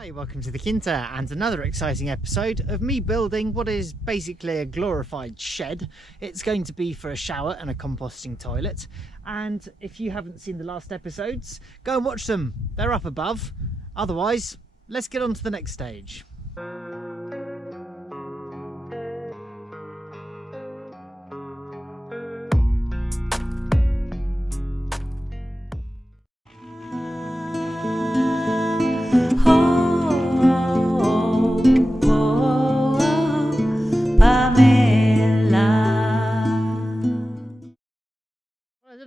Hi, welcome to the Quinta and another exciting episode of me building what is basically a glorified shed. It's going to be for a shower and a composting toilet, and if you haven't seen the last episodes, go and watch them. They're up above. Otherwise, let's get on to the next stage.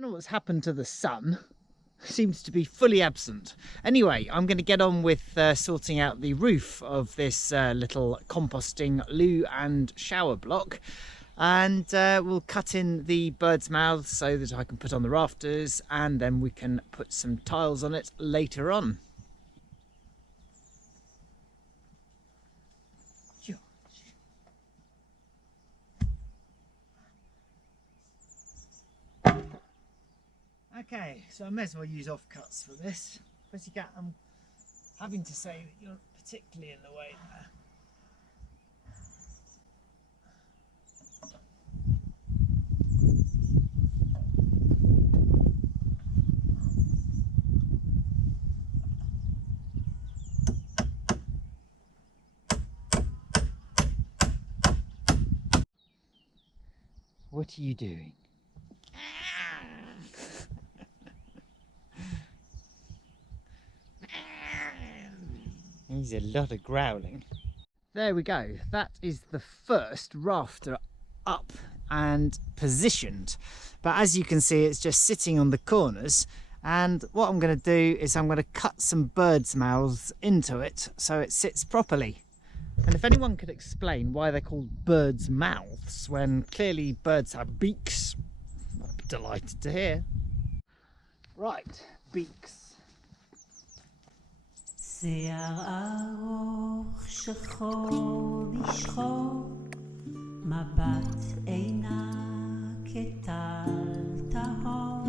What's happened to the sun. Seems to be fully absent. Anyway, I'm going to get on with sorting out the roof of this little composting loo and shower block, and we'll cut in the bird's mouths so that I can put on the rafters, and then we can put some tiles on it later on. Okay, so I may as well use offcuts for this. Pussycat, I'm having to say that you're particularly in the way there. What are you doing? There's a lot of growling. There we go. That is the first rafter up and positioned. But as you can see, it's just sitting on the corners. And what I'm going to do is I'm going to cut some bird's mouths into it so it sits properly. And if anyone could explain why they're called bird's mouths when clearly birds have beaks, I'd be delighted to hear. Right, beaks. שיער ארוך שחור בשחור, מבט עינה כטל טהור,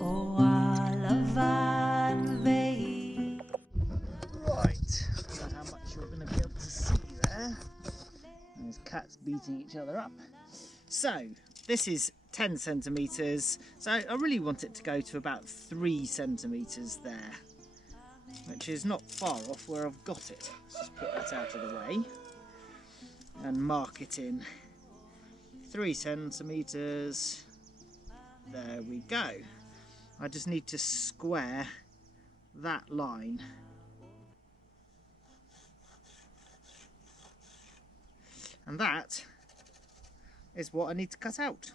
אורה לבן והיא. Right, I don't know how much you're going to be able to see there. There's cats beating each other up. So, this is 10 centimetres, so I really want it to go to about 3 centimetres there, which is not far off where I've got it. Let's just put that out of the way and mark it in 3 centimetres. There we go. I just need to square that line. And that is what I need to cut out.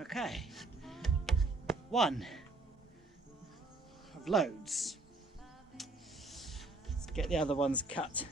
Okay, one of loads. Let's get the other ones cut.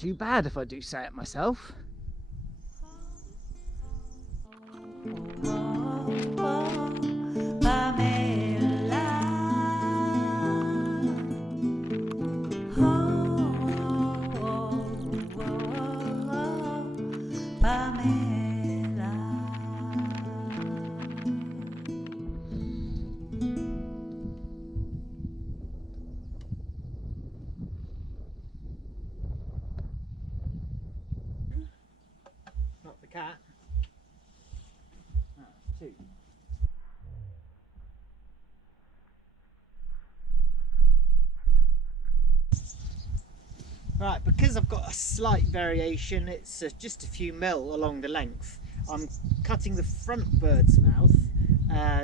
Too bad if I do say it myself. Right, because I've got a slight variation, it's just a few mil along the length. I'm cutting the front bird's mouth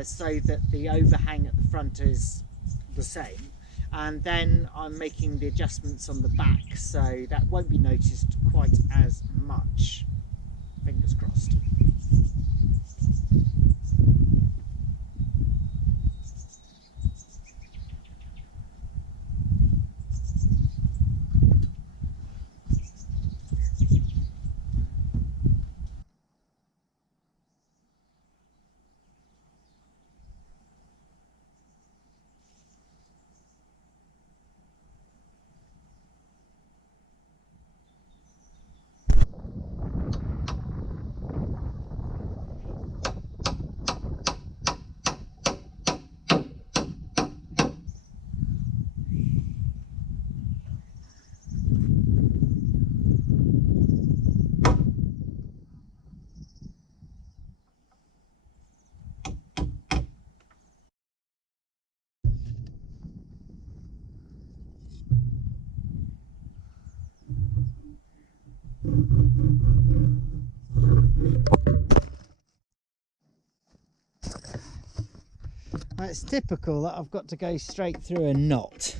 so that the overhang at the front is the same, and then I'm making the adjustments on the back so that won't be noticed quite as much. Fingers crossed. It's typical that I've got to go straight through a knot.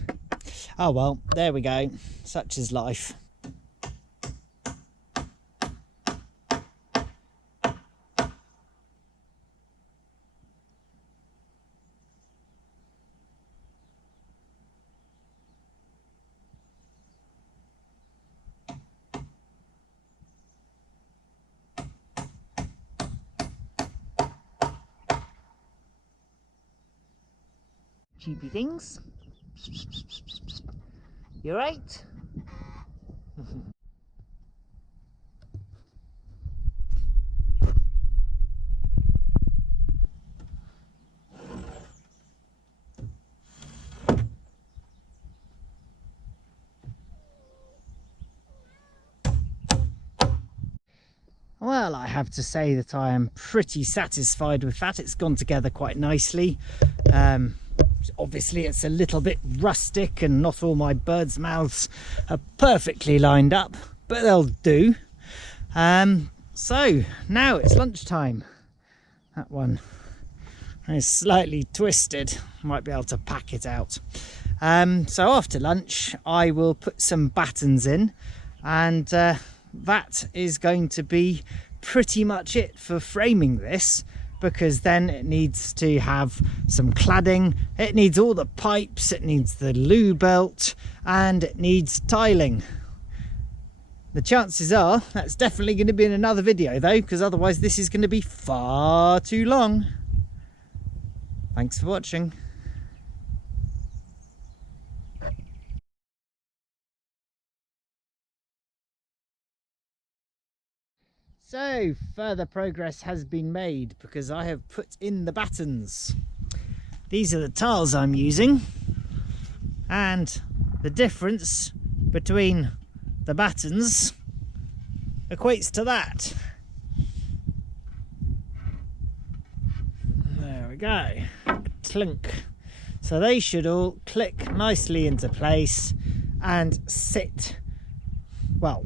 Oh well, there we go. Such is life. Cheapy things. You right? Well, I have to say that I am pretty satisfied with that. It's gone together quite nicely. Obviously it's a little bit rustic and not all my birds' mouths are perfectly lined up, but they'll do. So now it's lunchtime. That one is slightly twisted. Might be able to pack it out. So after lunch I will put some battens in, and that is going to be pretty much it for framing this, because then it needs to have some cladding, it needs all the pipes, it needs the loo belt, and it needs tiling. The chances are that's definitely going to be in another video though, because otherwise this is going to be far too long. Thanks for watching. So further progress has been made because I have put in the battens. These are the tiles I'm using, and the difference between the battens equates to that. There we go. Clunk. So they should all click nicely into place and sit, well,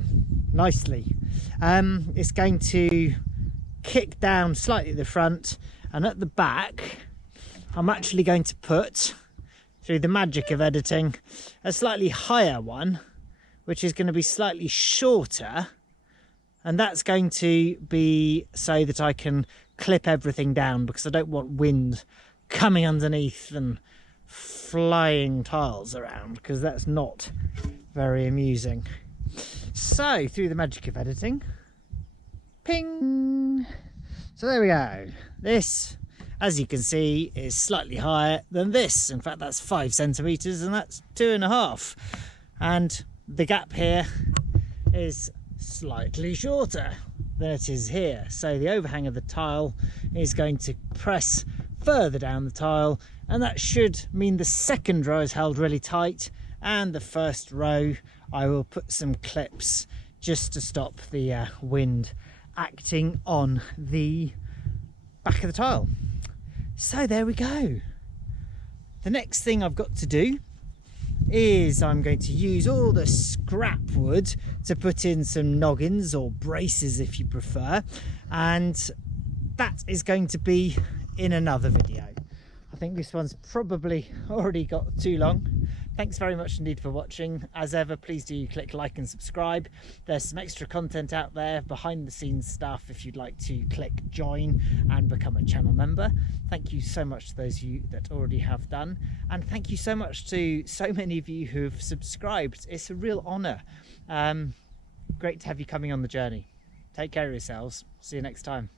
nicely. It's going to kick down slightly at the front, and at the back I'm actually going to put, through the magic of editing, a slightly higher one, which is going to be slightly shorter, and that's going to be so that I can clip everything down, because I don't want wind coming underneath and flying tiles around, because that's not very amusing. So through the magic of editing, ping, so there we go. This, as you can see, is slightly higher than this. In fact, that's 5 centimeters and that's 2.5, and the gap here is slightly shorter than it is here, so the overhang of the tile is going to press further down the tile, and that should mean the second row is held really tight, and the first row I will put some clips just to stop the wind acting on the back of the tile. So there we go. The next thing I've got to do is I'm going to use all the scrap wood to put in some noggins or braces if you prefer, and that is going to be in another video. I think this one's probably already got too long. Thanks very much indeed for watching. As ever, please do click like and subscribe. There's some extra content out there, behind the scenes stuff, if you'd like to click join and become a channel member. Thank you so much to those of you that already have done, and thank you so much to so many of you who've subscribed. It's a real honour. Great to have you coming on the journey. Take care of yourselves. See you next time.